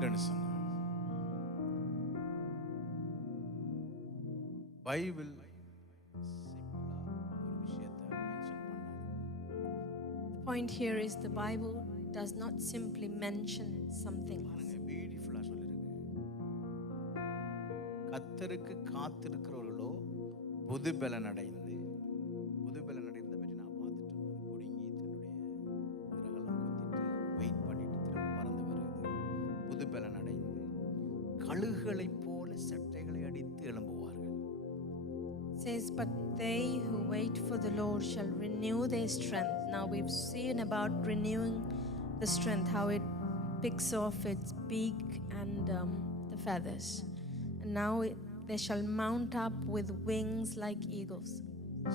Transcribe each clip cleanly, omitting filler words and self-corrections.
பாயிண்ட் சொன்னா பைபிள் சிம்பிளா ஒரு விஷயத்தை மென்ஷன் பண்ணாது. The point here is the Bible does not simply mention something. பியூட்டிஃபுல்லா சொல்லிருக்கு. கர்த்தருக்கு காத்திருக்கிறவர்களோ புது பலன் அடைந்து, புது பலன் அடைந்த பற்றி நான் பார்த்துட்டோம். அது புடுங்கி தன்னுடைய இறகெல்லாம் கொத்திட்டு வெயிட் பண்ணிட்டு திரும்ப பறந்து வருது. புது பலன் அடைந்து கழுகுகளைப் போல சட்டைகளை அடித்து எழும்புவார்கள். It says, but they who wait for the Lord shall renew their strength. Now we've seen about renewing the strength, how it picks off its beak and the feathers. And now they shall mount up with wings like eagles.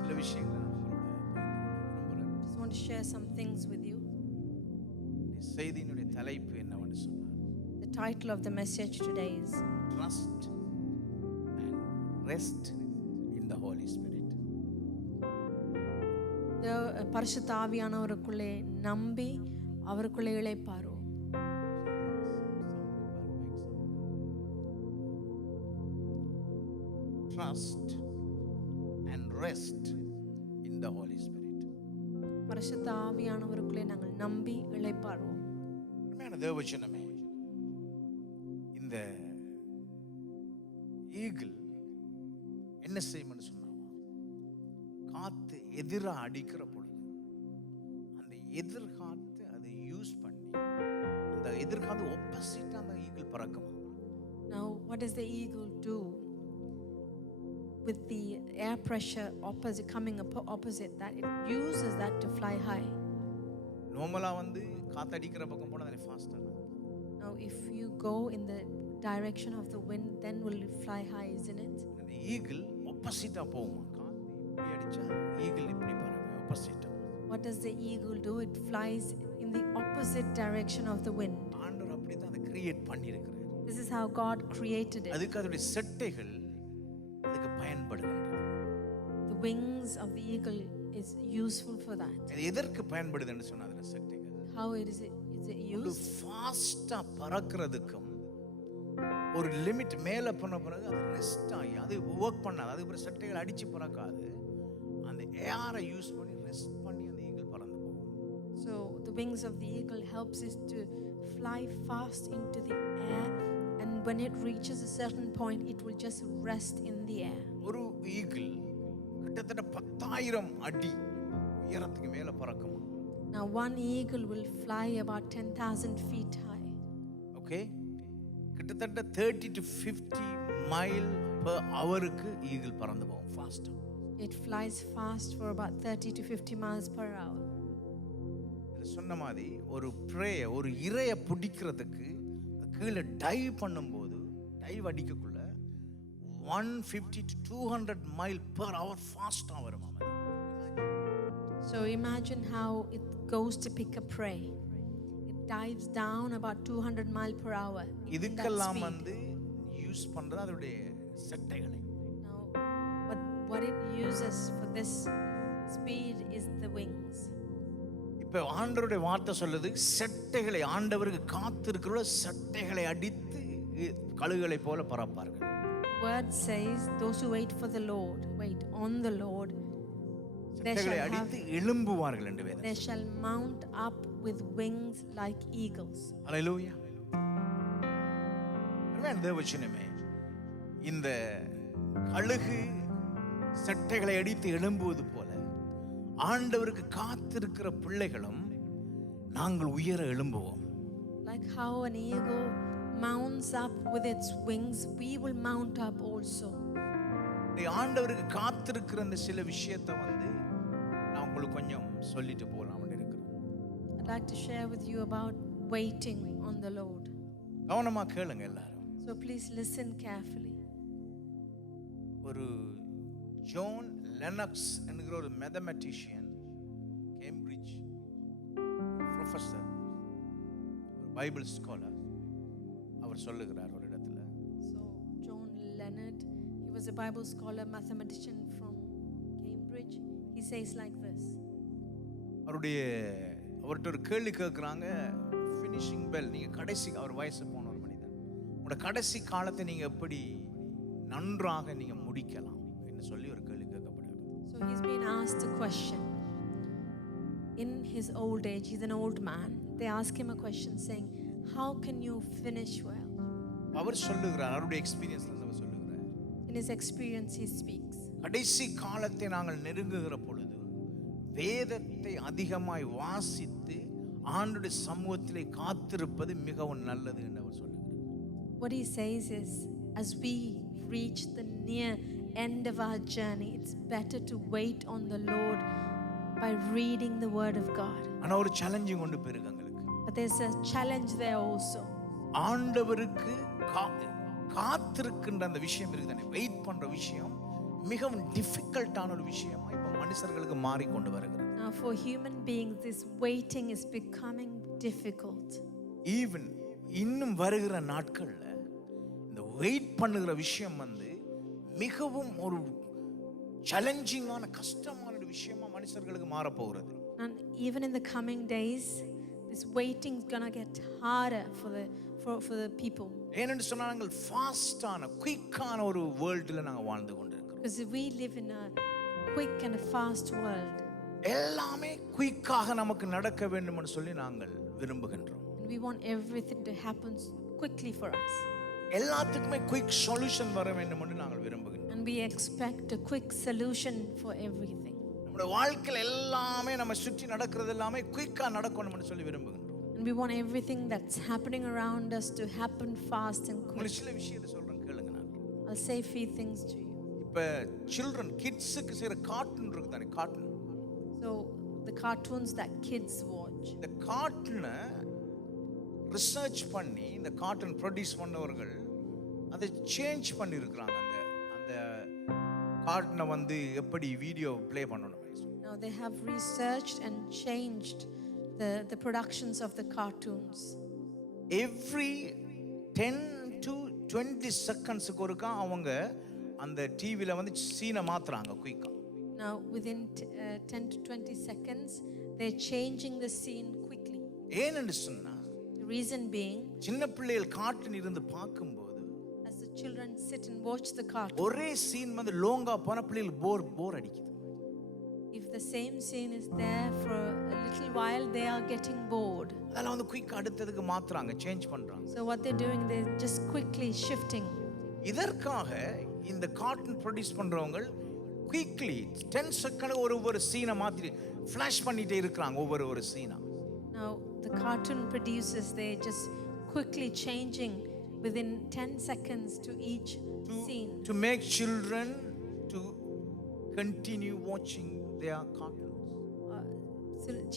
சில விஷயங்களை நான் Just want to share some things with you. இந்த செய்தியினுடைய தலைப்பு என்னவென்று சொன்னார். The title of the message today is Trust and rest in the Holy Spirit. பரிசுத்த ஆவியானவருக்குள்ளே நம்பி அவருக்குள்ளே இளைப்பாறுவோம். Trust and rest in the Holy Spirit. பரிசுத்த ஆவியானவருக்குள்ளே நாங்கள் நம்பி இளைப்பாறுவோம். உண்மையான தேவவசனமே. இந்த ஈகிள் என்ன செய்யும்னு சொன்னா, காத்து எதிரா அடிக்கிற பொழுது அந்த எதிர்காத்து அதை யூஸ் பண்ணி அந்த எதிர்காத்து ஆப்போசிட்டா அந்த ஈகிள் பறக்குமா. Now what does the eagle do with the air pressure coming opposite that? It uses that to fly high. நார்மலா காத்து அடிக்கிற பக்கம் போனா அது ஃபாஸ்டா. Now if you go in the direction of the wind, then will it fly high, isn't it? அந்த ஈகிள் ஆப்போசிட்டா போகுமா. காத்து இப்படி அடிச்சா ஈகிள் இப்படி பறக்கும் ஆப்போசிட்டா. What does the eagle do? It flies in the opposite direction of the wind. ஆண்டவர் அப்படி தான் அதை கிரியேட் பண்ணியிருக்கிறார். This is how God created it. அதுக்கு அதோட செட்டைகள் அதுக்கு பயன்படுகின்றன. The wings of the eagle is useful for that. அது எதற்கு பயன்படுதுன்னு சொன்னா அதோட செட்டைகள் How is it used? ஃபாஸ்டா பறக்கிறதுக்கும் ஒரு லிமிட் மேல பண்ண பிறகு அது ரெஸ்ட் ஆகி அது வொர்க் பண்ணாது. அதுக்கு பிறகு செட்டைகள் அடிச்சு பறக்காது. அந்த ஏரை யூஸ் பண்ணி ரெஸ்ட் பண்ணி அந்த ஈகிள் பறந்து போகும். So the wings of the eagle helps it to fly fast into the air, and when it reaches a certain point it will just rest in the air. ஒரு ஈகிள் கிட்டத்தட்ட 10,000 அடி உயரத்துக்கு மேல பறக்கும். Now one eagle will fly about 10,000 feet high. Okay, கிட்டத்தட்ட 30 to 50 mile per hour-க்கு ஈகிள் பறந்து போகும் ஃபாஸ்டா. It flies fast for about 30 to 50 miles per hour. இது சொன்ன மாதிரி ஒரு ஒரு இரையை பிடிக்கிறதுக்கு கீழே டைவ் பண்ணும்போது டைவ் அடிக்கக்குள்ள 150 to 200 மைல் per hour ஃபாஸ்டா வரும். So imagine how it goes to pick a prey. It dives down about 200 miles per hour. இதுக்கெல்லாம் யூஸ் பண்றது அதோடைய செட்டைகளை. Now what it uses for this speed is the wings. இப்ப ஆண்டவருடைய வார்த்தை சொல்லுது, செட்டைகளை ஆண்டவருக்கு காத்திருக்கிற செட்டைகளை அடித்து கழுகுகளை போல பறப்பார்கள். Word says those who wait for the Lord, wait on the Lord, செட்டைகளை அடித்து எழும்புவார்கள் என்று வேதம். They shall mount up with wings like eagles. Hallelujah. தேவவசனமே, இந்த கழுகு செட்டைகளை அடித்து எழும்புவது போல ஆண்டவருக்கு காத்திருக்கிற பிள்ளைகளும் நாங்கள் உயர எழும்புவோம். Like how an eagle mounts up with its wings, we will mount up also. ஆண்டவருக்கு காத்திருக்கிற இந்த சில விஷயத்தை நான் உங்களுக்கு கொஞ்சம் சொல்லிட்டு போலாம்னு இருக்கிறேன். I'd like to share with you about waiting on the Lord. கவனமா கேளுங்க எல்லாரும். So please listen carefully. ஒரு ஜான் லெனக்ஸ் என்கிற ஒரு மேத்தமெட்டிஷியன், கேம்பிரிட்ஜ் ப்ரொஃபஸர், ஒரு பைபிள் ஸ்காலர், அவர் சொல்லுகிறார் ஒரு இடத்துல. So John Leonard, he was a Bible scholar, mathematician from Cambridge. He says like this. அவர்கிட்ட ஒரு கேள்வி கேட்குறாங்க, ஃபினிஷிங் பெல், நீங்கள் கடைசி, அவர் வயசு போன ஒரு மனிதன், உங்களோட கடைசி காலத்தை நீங்க எப்படி நன்றாக நீங்க முடிக்கலாம் என்று சொல்லி ஒரு கேள்வி கேட்கப்படுகிறது. So he's been asked a question. In his old age, he's an old man. They ask him a question saying, how can you finish well? அவர் சொல்லுகிறார், அவருடைய எக்ஸ்பீரியன்ஸ்ல இருந்து அவர் சொல்லுகிறார். In his experience, he speaks. கடைசி காலத்தை நாங்கள் நெருங்குகிற பொழுது வேதத்தை அதிகமாய் வாசித்து ஆண்டவருடைய சமூகத்திலே காத்திருப்பது மிகவும் நல்லது என்று அவர் சொல்லுகிறார். What he says is, as we reach the near end of our journey, it's better to wait on the Lord by reading the Word of God. ஆனா ஒரு சேலஞ்சிங் கொண்டு போயிருக்கு எங்களுக்கு. But there's a challenge there also. ஆண்டவருக்கு காத்திருக்கின்ற அந்த விஷயம் இருக்குதானே, வெயிட் பண்ற விஷயம் மிகவும் டிஃபிகல்ட்டான ஒரு விஷயமா இப்ப மனுஷர்களுக்கு மாறிக்கொண்டு வருகிறது. Now for human beings, this waiting is becoming difficult. Even இன்னும் வருகிற நாட்கள்ல இந்த வெயிட் பண்ணுகிற விஷயம் மிகவும் ஒரு சேலஞ்சிங்கான கஷ்டமான ஒரு விஷயமா மனுஷர்களுக்கு மாற போகிறது. And even in the coming days, this waiting is going to get harder for the people. ஏனென்று சொன்னா நாங்கள் ஃபாஸ்டான குயிக்கான ஒரு வேர்ல்ட்ல நாங்க வாழ்ந்து கொண்டிருக்கிறோம். Because we live in a quick and a fast world. எல்லாமே குயிக்காக நமக்கு நடக்க வேண்டும்னு சொல்லி நாங்கள் விரும்புகின்றோம். And we want everything to happen quickly for us. எல்லாத்துக்குமே குயிக் சொல்யூஷன் வர வேண்டும்னு நாங்கள் விரும்புகின்றோம். And we expect a quick solution for everything. நம்முடைய வாழ்க்கையில எல்லாமே நம்ம சுற்றி நடக்கிறது எல்லாமே குயிக்கா நடக்கணும்னு சொல்லி விரும்புகின்றோம். And we want everything that's happening around us to happen fast and quick. உங்களுக்கு சில விஷயத்தை சொல்றேன் கேளுங்க. நான் I'll say a few things to you. இப்ப சில்ட்ரன் கிட்ஸுக்கு செய்யற கார்ட்டூன் இருக்குதானே, cartoon. So the cartoons that kids watch. இந்த கார்ட்டூனை ரிசர்ச் பண்ணி இந்த கார்ட்டூன் ப்ரொடியூஸ் பண்ணவர்கள் அதை சேஞ்ச் பண்ணி இருக்கிறாங்க. அந்த கார்ட்டூனை எப்படி வீடியோ ப்ளே பண்ணணும். Now they have researched and changed the productions of the cartoons. Every 10 to 20 செகண்ட்ஸ்க்கு ஒருக்கா அவங்க அந்த டிவில சீனை மாத்துறாங்க குயிக்கா. Now within 10 to 20 seconds they're changing the scene quickly. ஏன்னு சொன்னா, The reason being, சின்ன பிள்ளைகள் கார்ட்டூன் இருந்து பார்க்கும்போது as the children sit and watch the cartoon, ஒரே சீன் லாங்கா போன பிள்ளைகள் போர் அடிக்குது. if the same scene is there for a little while, they are getting bored. அதெல்லாம் குயிக்கா அடுத்ததுக்கு மாத்துறாங்க, சேஞ்ச் பண்றாங்க. So what they're doing, they're just quickly shifting. இதற்காக இந்த கார்ட்டூன் ப்ரொடியூஸ் பண்றவங்க குயிக்லி 10 செகண்ட் ஒரு சீனை மாத்தி ஃபிளாஷ் பண்ணிட்டே இருக்காங்க, ஒவ்வொரு சீனா. Now the cartoon producers, they're just quickly changing within 10 seconds to each scene to make children to continue watching their cartoons.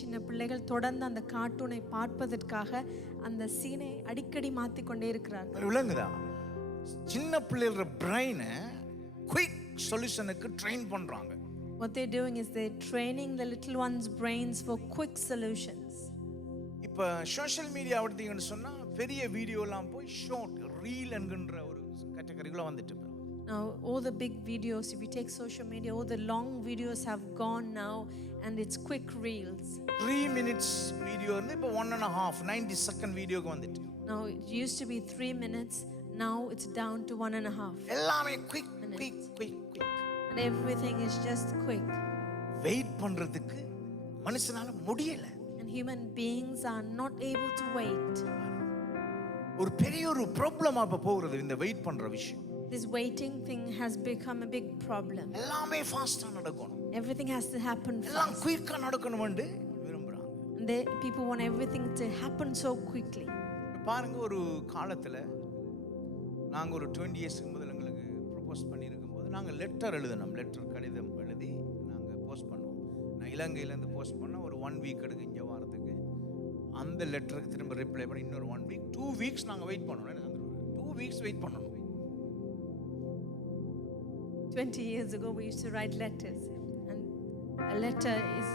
சின்ன பிள்ளைகள் தொடர்ந்து அந்த கார்ட்டூனை பார்ப்பதற்காக அந்த சீனை அடிக்கடி மாத்திக்கொண்டே இருக்கிறார்கள். விளங்குதா? சின்ன பிள்ளைகளோட பிரைனை குயிக் சொல்யூஷனுக்கு ட்ரெயின் பண்றாங்க. What they're doing is they're training the little ones' brains for quick solutions. இப்ப சோஷியல் மீடியா எடுத்தீங்கன்னு சொன்னா பெரிய வீடியோலாம் போய் ஷார்ட் ரீல் என்கின்ற ஒரு கேட்டகரிக்குள்ள வந்துட்டு. Now all the big videos, if you take social media, all the long videos have gone now and it's quick reels. 3 minutes video இப்ப 1.5 90 செகண்ட் வீடியோக்கு வந்துட்டு. Now it used to be 3 minutes, now it's down to 1.5. எல்லாமே quick. And everything is just quick. Wait பண்றதுக்கு மனுஷனால முடியல. And human beings are not able to wait. ஒரு பெரிய ஒரு ப்ராப்ளமா போகிறது இந்த வெயிட் பண்ற விஷயம். This waiting thing has become a big problem. எல்லாமே ஃபாஸ்டா நடக்கணும். Everything has to happen எல்லாம் fast. குயிக்கா நடக்கணும்னு விரும்புறாங்க. And people want everything to happen so quickly. பாருங்க, ஒரு காலத்துல நாங்க ஒரு 20 இயர்ஸ்க்கு முதல்ல எங்களுக்கு ப்ரோபோஸ் பண்ணியிருக்கும்போது நாங்கள் லெட்டர் எழுதணும். லெட்டர் கடிதம் எழுதி நாங்கள் போஸ்ட் பண்ணுவோம். நான் இலங்கையிலேருந்து போஸ்ட் பண்ண ஒரு 1 வீக் எடுக்கும் இங்கே வரதுக்கு. அந்த லெட்டருக்கு திரும்ப ரிப்ளை பண்ணி இன்னொரு 1 வீக் 2 வீக்ஸ் நாங்கள் வெயிட் பண்ணணும். 2 வீக்ஸ் வெயிட் பண்ணணும். 20 years ago we used to write letters, and a letter is,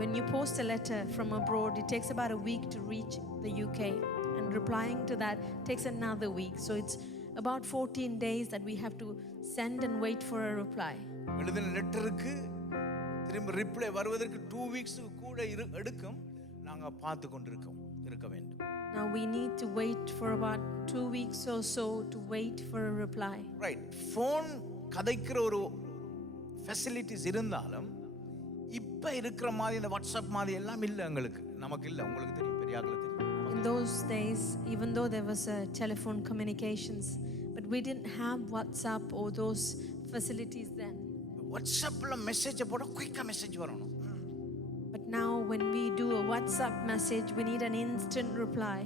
when you post a letter from abroad, it takes about a week to reach the UK, and replying to that takes another week. So it's about 14 days that we have to send and wait for a reply. எழுதின லெட்டருக்கு திரும்ப ரிப்ளை வருவதற்கு 2 வீக்ஸ் கூட எடுக்கும். நாங்கள் பார்த்து கொண்டு இருக்க வேண்டும். Now we need to wait for about 2 weeks or so to wait for a reply. Right. Phone கதைக்கிற ஒரு ஃபெசிலிட்டிஸ் இருந்தாலும் இப்போ இருக்கிற மாதிரி இந்த வாட்ஸ்அப் மாதிரி எல்லாம் இல்லை எங்களுக்கு. நமக்கு இல்லை, உங்களுக்கு தெரியும், பெரிய ஆளுக்கு தெரியும். In those days, even though there was a telephone communications, but we didn't have WhatsApp or those facilities then. வாட்ஸ்அப்பில் மெசேஜை போட குயிக்காக மெசேஜ் வரணும். But now when we do a WhatsApp message, we need an instant reply.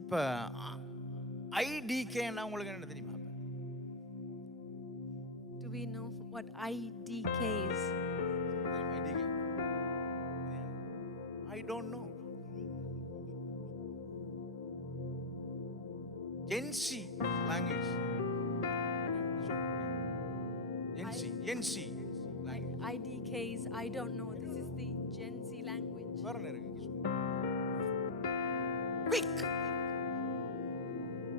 இப்போ ஐடிகேன்னா உங்களுக்கு என்ன தெரியுமா? Do we know what IDK is? IDK I don't know. Gen Z language. Gen Z IDK is I don't know. This is the Gen Z language. வரணும் இருக்கு. குயிக்.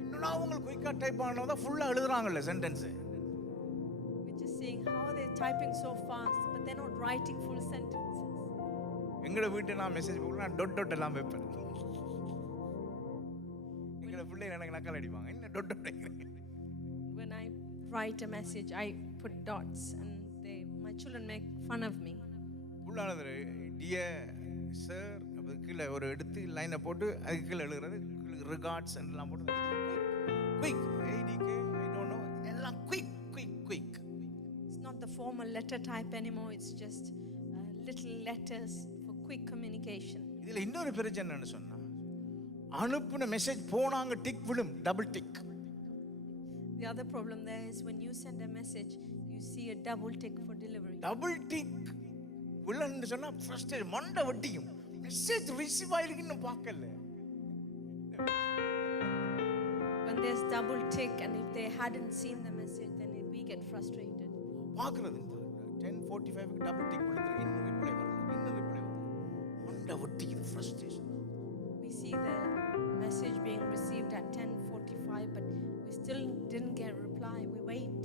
இன்னும் அவங்களுக்கு குயிக்காக டைப் ஆனதா ஃபுல்லாக எழுதுறாங்கல்ல sentence. We're just seeing how they're typing so fast, but they're not writing full sentences. எங்களோட வீட்டை நான் மெசேஜ் போட நான் டொட் எல்லாம் வைப்பேன். எங்களோட பிள்ளைங்க எனக்கு நக்கல் அடிப்பாங்க, என்ன டொட் வைக்கிறீங்க? When I write a message, I put dots, and my children make fun of me. ஃபுல்லானது டியர் சார் அப்போ கீழே ஒரு எடுத்து லைனை போட்டு அதுக்கு கீழே எழுதுறது ரிகார்ட்ஸ் எல்லாம் போட்டு quick IDK I don't know எல்லாம் quick quick quick. It's not the formal letter type anymore. It's just little letters for quick communication. இதில் இன்னொரு பிரச்சனை என்னன்னு சொன்னா, அனுப்புன மெசேஜ் போனாங்க டிக் விடும், double tick. The other problem there is when you send a message, you see a double tick for delivery. Double tick வில்லன்னு சொன்னா ஃபர்ஸ்ட் மண்டை வட்டியும் மெசேஜ் ரிசீவ் ஆயிருக்குன்னு பார்க்கல. When there's double tick and if they hadn't seen the message, then we get frustrated. பார்க்கறது 10:45 double tick விழுந்து இன்னும் ரிப்ளை வரல. மண்டை வட்டிக்குது, frustration. We see the message being received at 10:45, but we still didn't get a reply. We wait.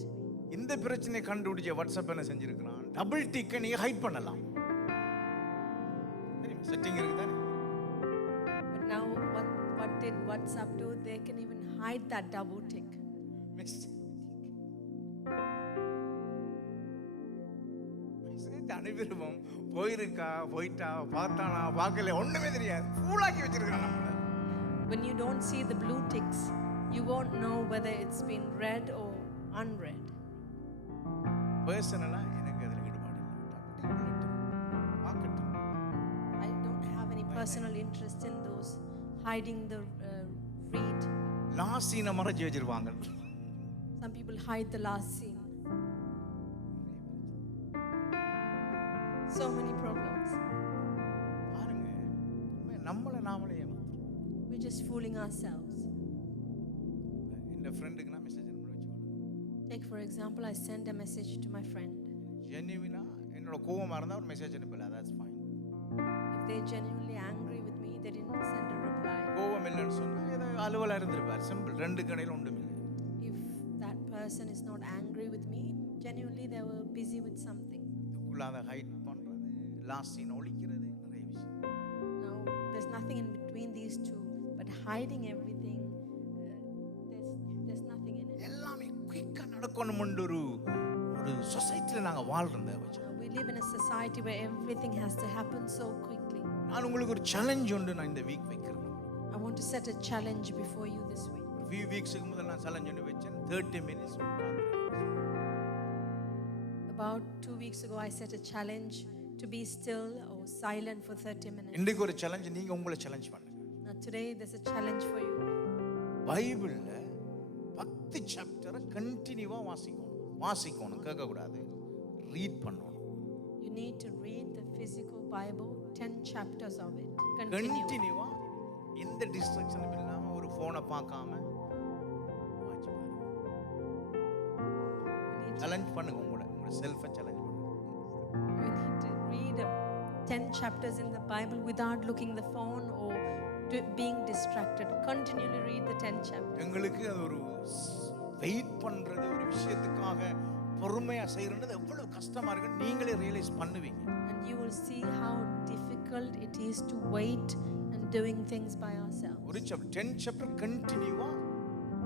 இந்த பிரச்சனை கண்டுபிடிச்ச வாட்ஸ்அப் என்ன செஞ்சிருக்கான், டபுள் டிக்கை நீங்க ஹைட் பண்ணலாம். தெரியுமா, செட்டிங் இருக்கு தானே. But now what did WhatsApp do? They can even hide that double tick. Message அனுப்பிடுவோம், போயிருக்கா போயிட்டா பார்த்தானா பார்க்கல ஒண்ணுமே தெரியாது, ஃபூலாக்கி வச்சிருக்கான் நம்மள. When you don't see the blue ticks, you won't know whether it's been read or unread. பர்சனலா எனக்கு அதில் ஈடுபாடு இல்லை. பார்க்கட்டும். I don't have any personal interest in those hiding the read. Last சீனை மறைச்சு வச்சிருவாங்க. Some people hide the last scene. So many problems. பாருங்க, நம்மளை நாமளே ஏமாத்துறோம். We're just fooling ourselves. இந்த ஃப்ரெண்டுக்கு நான் மெசேஜ் அனுப்பி வச்சுக்கோங்க. Take for example, I send a message to my friend. ஜென்யூனா என்னோட கோவமா இருந்தா ஒரு மெசேஜ் அனுப்பல, that's fine. If they're genuinely angry with me, they didn't send a reply. கோவம் இல்லைன்னு சொன்னா ஏதோ அலுவலா இருந்திருப்பார், சிம்பிள். ரெண்டு கடையில் ஒன்றும் இல்லை. If that person is not angry with me, genuinely they were busy with something. இதுக்குள்ள அதை ஹைட் பண்றது, லாஸ்ட் சீன் ஒழிக்கிறது, நிறைய விஷயம். Now there's nothing in between these two, but hiding everything, there's nothing in it. எல்லாமே குயிக்கா நடக்கணும்னு ஒரு சொசைட்டில நாங்க வாழ்றோம். We live in a society where everything has to happen so quickly. நான் உங்களுக்கு ஒரு சேலஞ்ச் உண்டு நான் இந்த வீக் வைக்கிறேன். I want to set a challenge before you this week. few weeksக்கு முதல்ல நான் சேலஞ்ச் ஒன்று வச்சேன், 30 minutes. About 2 weeks ago, I set a challenge to be still or silent for 30 minutes. இன்னைக்கு ஒரு சேலஞ்ச், நீங்க உங்களை சேலஞ்ச் பண்ணுங்க. Now today there's a challenge for you. பைபிள்ல 10 சாப்டரை கண்டினியூவா வாசிக்கணும், கேட்க கூடாது, ரீட் பண்ணணும். You need to read the physical Bible, 10 chapters of it. Continue. கண்டினியூவா எந்த டிஸ்ட்ராக்ஷனும் இல்லாம ஒரு போனை பார்க்காம வாட்ச் பண்ணுங்க. சேலஞ்ச் பண்ணுங்க, உங்களோட செல்ஃபை சேலஞ்ச் பண்ணுங்க. You need to read 10 chapters in the Bible without looking the phone or being distracted. Continually read the 10 chapters. எங்களுக்கு அது ஒரு வெயிட் பண்றது, ஒரு விஷயத்துக்காக பொறுமையா செய்யறது எவ்வளவு கஷ்டமா இருக்குன்னு நீங்களே ரியலைஸ் பண்ணுவீங்க. And you will see how difficult difficult it is to wait and doing things by ourselves. ஒரு சாப்டர் 10 சாப்டர் கண்டினியூவா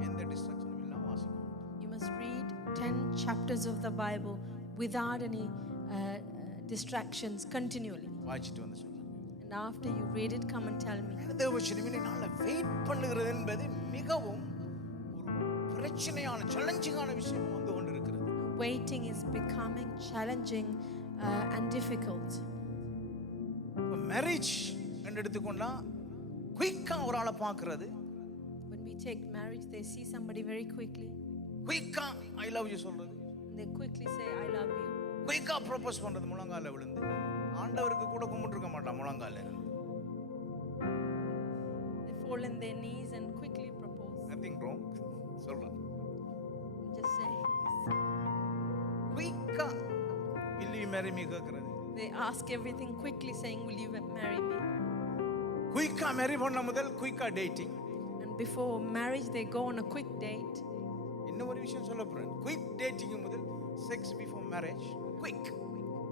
எந்த டிஸ்ட்ராக்ஷனும் இல்லாம வாசிக்கணும். You must read 10 chapters of the Bible without any distractions continually. வாசிட்டு வந்து சொல்லுங்க. And after you read it, come and tell me. தேவவசனமே நாள வெயிட் பண்ணுகிறது என்பது மிகவும் ஒரு பிரச்சனையான சேலஞ்சிங்கான விஷயம் வந்து கொண்டிருக்கிறது. Waiting is becoming challenging and difficult. Marriage என்று எடுத்துக்கொண்டா குயிக்கா ஒரு ஆளை பார்க்கிறது. When we take marriage, they see somebody very quickly. குயிக்கா ஐ லவ் யூ சொல்றது. They quickly say I love you. குயிக்கா ப்ரோபோஸ் பண்றது முழங்கால விழுந்து. ஆண்டவருக்கு கூட கும்பிட்டு இருக்க மாட்டான் முழங்கால இருந்து. They fall on their knees and quickly propose. Nothing wrong. சொல்றேன். I'm just saying this. குயிக்கா will you marry me கேக்குறது. They ask everything quickly, saying, will you marry me? குயிக்கா மேரி பண்ண முதல் குயிக்கா dating. And before marriage, they go on a quick date. இன்னும் ஒரு விஷயம் சொல்ல போறேன். குயிக் டேட்டிங் முதல் sex before marriage quick.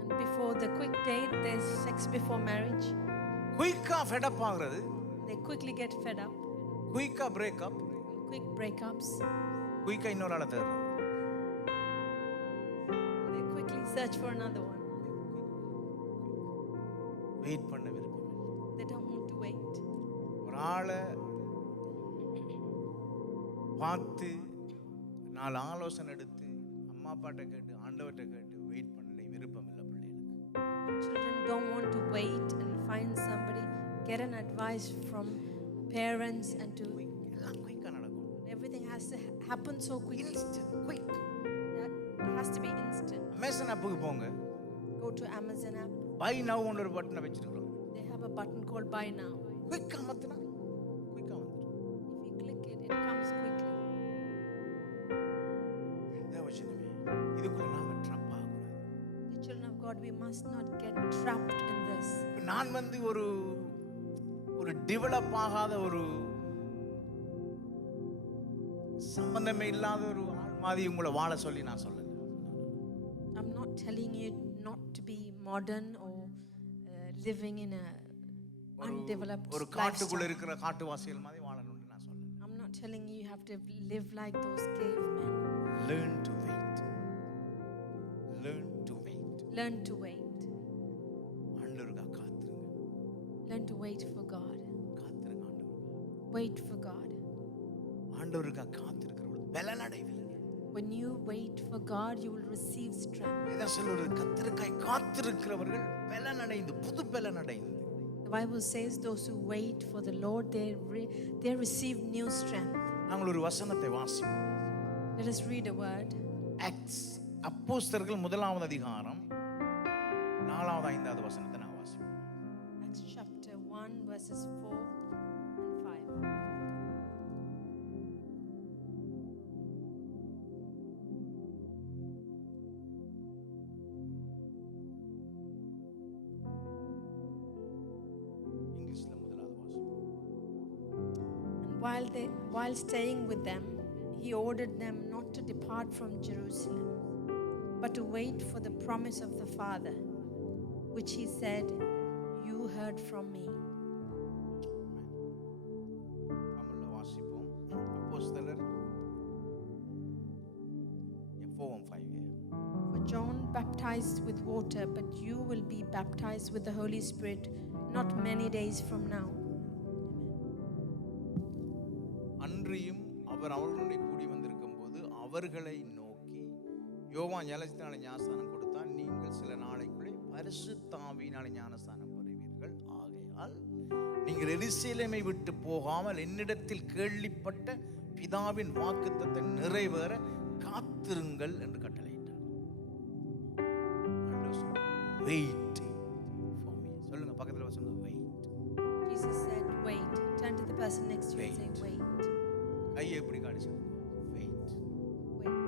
And before the quick date, there's sex before marriage. குயிக்கா ஃபெட் அப் ஆகுறது. They quickly get fed up. குயிக்கா break up. Quick breakups. குயிக்கா இன்னொரு ஆளை தேடுறது. They quickly search for another one. Wait பண்ண விருப்பம் இல்லை. They don't want to wait. ஒரு ஆளை பார்த்து 4 ஆலோசனை எடுத்து அம்மா அப்பாட்ட கேட்டு ஆண்டவர்கிட்ட கேட்டு வெயிட் பண்ண விருப்பம் இல்லை பிள்ளைகளுக்கு. Children don't want to wait and find somebody, get an advice from parents and to எல்லாம் குயிக்கா நடக்கும். everything has to happen so quickly. Instant quick. It has to be instant. Amazon ஆப்புக்கு போங்க. Go to Amazon app. Buy now ன்னு ஒரு பட்டனை வச்சிருக்கோம். They have a button called buy now. குயிக்கா மத்தனா குயிக்கா வந்துரும். If you click it, it comes quickly. தேவஜனமே இதுக்குள்ள நாம ட்ராப் ஆகக்கூடாது. The children of God, we must not get trapped in this. நான் வந்து ஒரு டெவலப் ஆகாத ஒரு சம்பந்தமே இல்லாத ஒரு ஆள் மாதிரி உங்களை வாழ சொல்லி நான் சொல்லல. I'm not telling you not to be modern or living in a undeveloped ஒரு காட்டுக்குள்ள lifestyle. இருக்கிற காட்டுவாசிகள் மாதிரி வாழணும்னு நான் சொல்லல. I'm not telling you you have to live like those cavemen. Learn to wait. Learn to wait. Learn to wait. ஆண்டவருக்கா காத்துருங்க. Learn to wait for God. காத்துருங்க ஆண்டவருக்கா. Wait for God. ஆண்டவருக்கா காத்திருக்கிறவர்கள் பலனடைவீங்க. When you wait for God, you will receive strength. இத சொல்றது கர்த்தருக்காய் காத்திருக்கிறவர்கள் பலனடைந்து புது பலனடைந்து. The Bible says those who wait for the Lord, they receive new strength. நாங்கள் ஒரு வசனத்தை வாசிப்போம். Let us read a word. Acts அப்போஸ்தலர்கள் 1வது அதிகாரம் 4வது 5வது வசனத்தை நான் வாசிப்போம். Acts chapter 1 verses 4 and 5. இங்கிலீஷ்ல முதலாவது வாசிப்போம். And while staying with them, he ordered them not to depart from Jerusalem, but to wait for the promise of the Father, which he said, "You heard from me." தமிழ்ல வாசிப்போம். அப்போஸ்தலர் 4:5. For John baptized with water, but you will be baptized with the Holy Spirit not many days from now. அன்றியும் அவர் அவர்களுடைய கூடி வந்திருக்கும் போது அவர்களை நோக்கி யோவான் ஜலத்தினாலே ஞானஸ்நானம் கொடுத்தால் நீங்கள் சில நாளைக்குள்ளே பரிசுத்த ஆவியினாலே ஞானஸ்நானம் பெறுவீர்கள். ஆகையால் நீங்கள் எருசலேமை விட்டு போகாமல் என்னிடத்தில் கேள்விப்பட்ட பிதாவின் வாக்குத்தத்தத்தை நிறைவேற காத்திருங்கள் என்று கட்டளையிட்டார். Wait for me. சொல்லுங்க பக்கத்துல சொல்லுங்க wait. Jesus said, "Wait." Turn to the person next to you and say, "Wait." கையை எப்படி காட்டி சொல்லுங்க wait. Wait.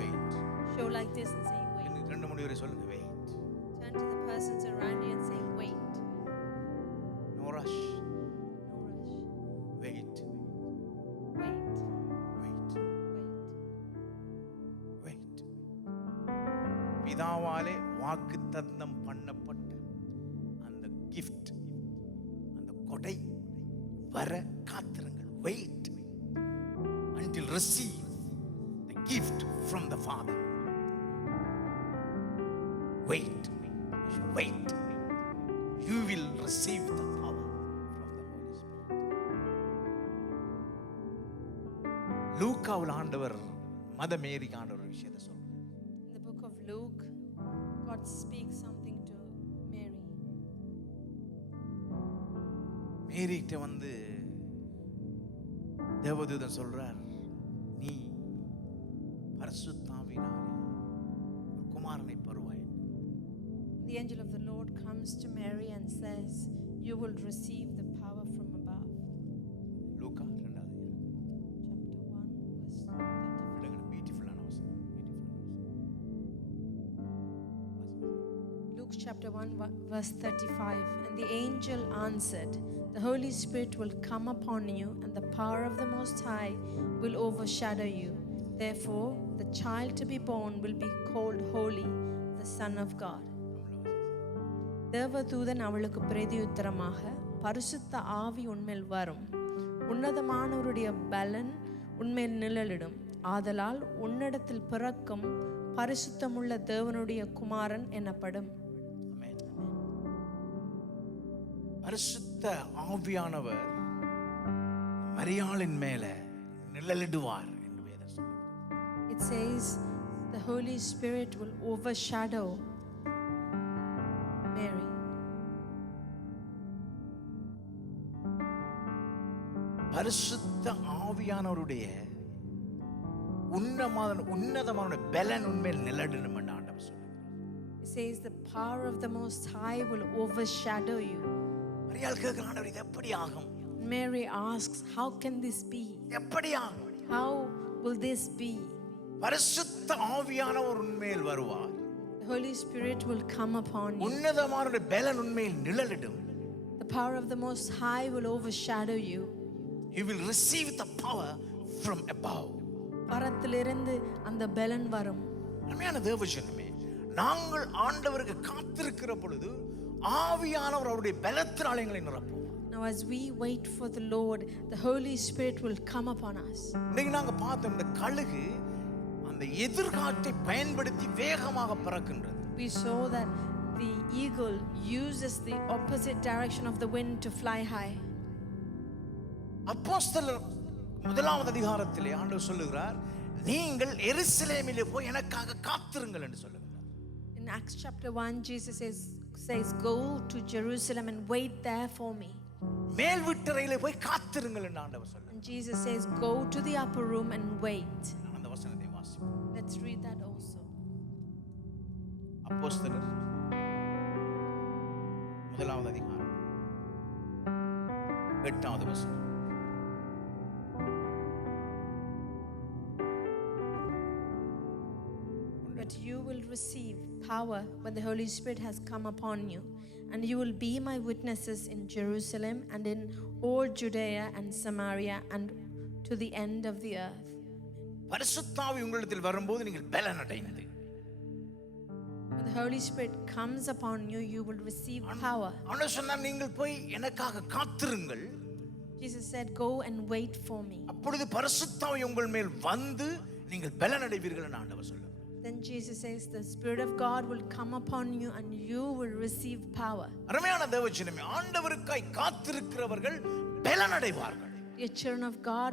Wait. Show like this and say, "Wait." இன்னும் 2 முடி வரை சொல்லுங்க wait. Turn to the persons around you and say, "Wait." No rush. No rush. Wait. Wait. Wait. Wait. Wait. பிதாவாலே வாக்குத்தத்தம் பண்ணப்பட்ட அந்த gift வர காத்திருங்கள். Wait until receive the gift from the Father. Wait. Wait. You will receive the power from the Holy Spirit. லூக்காவில் ஆண்டவர் மதமேரிக்கு ஆண்டவர் ஒரு விஷயத்தை சொல்றார். In the book of Luke, God speaks something to Mary. மேரிகிட்ட வந்து தேவதூதன் சொல்றார், நீ பரிசுத்தாவினாலே ஒரு குமாரனை பெறுவாய். The angel of the Lord comes to Mary and says, you will receive the power from above. லூக்கா 2வது Luke chapter 1 verse 35. And the angel answered, the Holy Spirit will come upon you, and the power of the Most High will overshadow you. Therefore, the child to be born will be called Holy, the Son of God. தேவதூதன் அவளுக்கு பிரதியுத்தரமாக, பரிசுத்த ஆவி உன்மேல் வரும், உன்னதமானவருடைய பலன் உன்மேல் நிழலிடும், ஆதலால் உன்னிடத்தில் பிறக்கும் பரிசுத்தமுள்ள தேவனுடைய குமாரன் எனப்படும். பரிசுத்த ஆவியானவர் மரியாளின் மேல நிழலிடுவார் என்று வேதம் சொல்லுகிறது. It says the Holy Spirit will overshadow Mary. பரிசுத்த ஆவியானவருடைய உன்னதமான பலன் உண்மையில் நிழலிடும் என்று ஆண்டவர் சொல்லுகிறார். It says the power of the Most High will overshadow you. மரியாள் கேட்கிற, ஆண்டவர் இது எப்படி ஆகும்? Mary asks, how can this be? எப்படி ஆகும்? How will this be? பரிசுத்த ஆவியானவர் உண்மையில் வருவார். The Holy Spirit will come upon you. உன்னதமான பலன் உண்மையில் நிழலிடும். The power of the Most High will overshadow you. You will receive the power from above. பரத்திலிருந்து அந்த பலன் வரும். அருமையான தேவஜனமே, நாங்கள் ஆண்டவருக்கு காத்திருக்கிற பொழுது ஆவியானவர் அவருடைய பலத்தினாலே எங்களை நிரப்புவார். Now as we wait for the Lord, the Holy Spirit will come upon us. இன்னைக்கு நாங்க பார்த்தோம், இந்த கழுகு அந்த எதிர்காற்றை பயன்படுத்தி வேகமாக பறக்கின்றது. We saw that the eagle uses the opposite direction of the wind to fly high. அப்போஸ்தலர் 1வது அதிகாரத்திலே ஆண்டவர் சொல்லுகிறார், நீங்கள் எருசலேமிலே போய் எனக்காக காத்திருங்கள் என்று சொல்லுகிறார். In Acts chapter 1, Jesus says, go to Jerusalem and wait there for me. மேல் வீட்டறையிலே போய் காத்திருங்கள் என்று ஆண்டவர் சொல்லுகிறார். And Jesus says, go to the upper room and wait. அந்த வசனத்தை வாசிப்போம். Let's read that also. அப்போஸ்தலர் 1வது அதிகாரம் 8வது வசனம். But you will receive power when the Holy Spirit has come upon you, and you will be my witnesses in Jerusalem and in all Judea and Samaria and to the end of the earth. பரிசுத்தாவி உங்களிடத்தில் வரும்போது நீங்கள் பலன் அடைந்து, When the Holy Spirit comes upon you, you will receive power. ஆண்டவர் சொன்னார், நீங்கள் போய் எனக்காக காத்திருங்கள். Jesus said, go and wait for me. அப்பொழுது பரிசுத்தாவி உங்கள் மேல் வந்து நீங்கள் பலன் அடைவீர்கள் என்று ஆண்டவர் சொல்லுகிறார். Then Jesus says, the Spirit of God will come upon you and you will receive power. அருமையான தேவஜனமே, ஆண்டவருக்காய் காத்திருக்கிறவர்கள் பலன் அடைவார்கள். Dear children of God,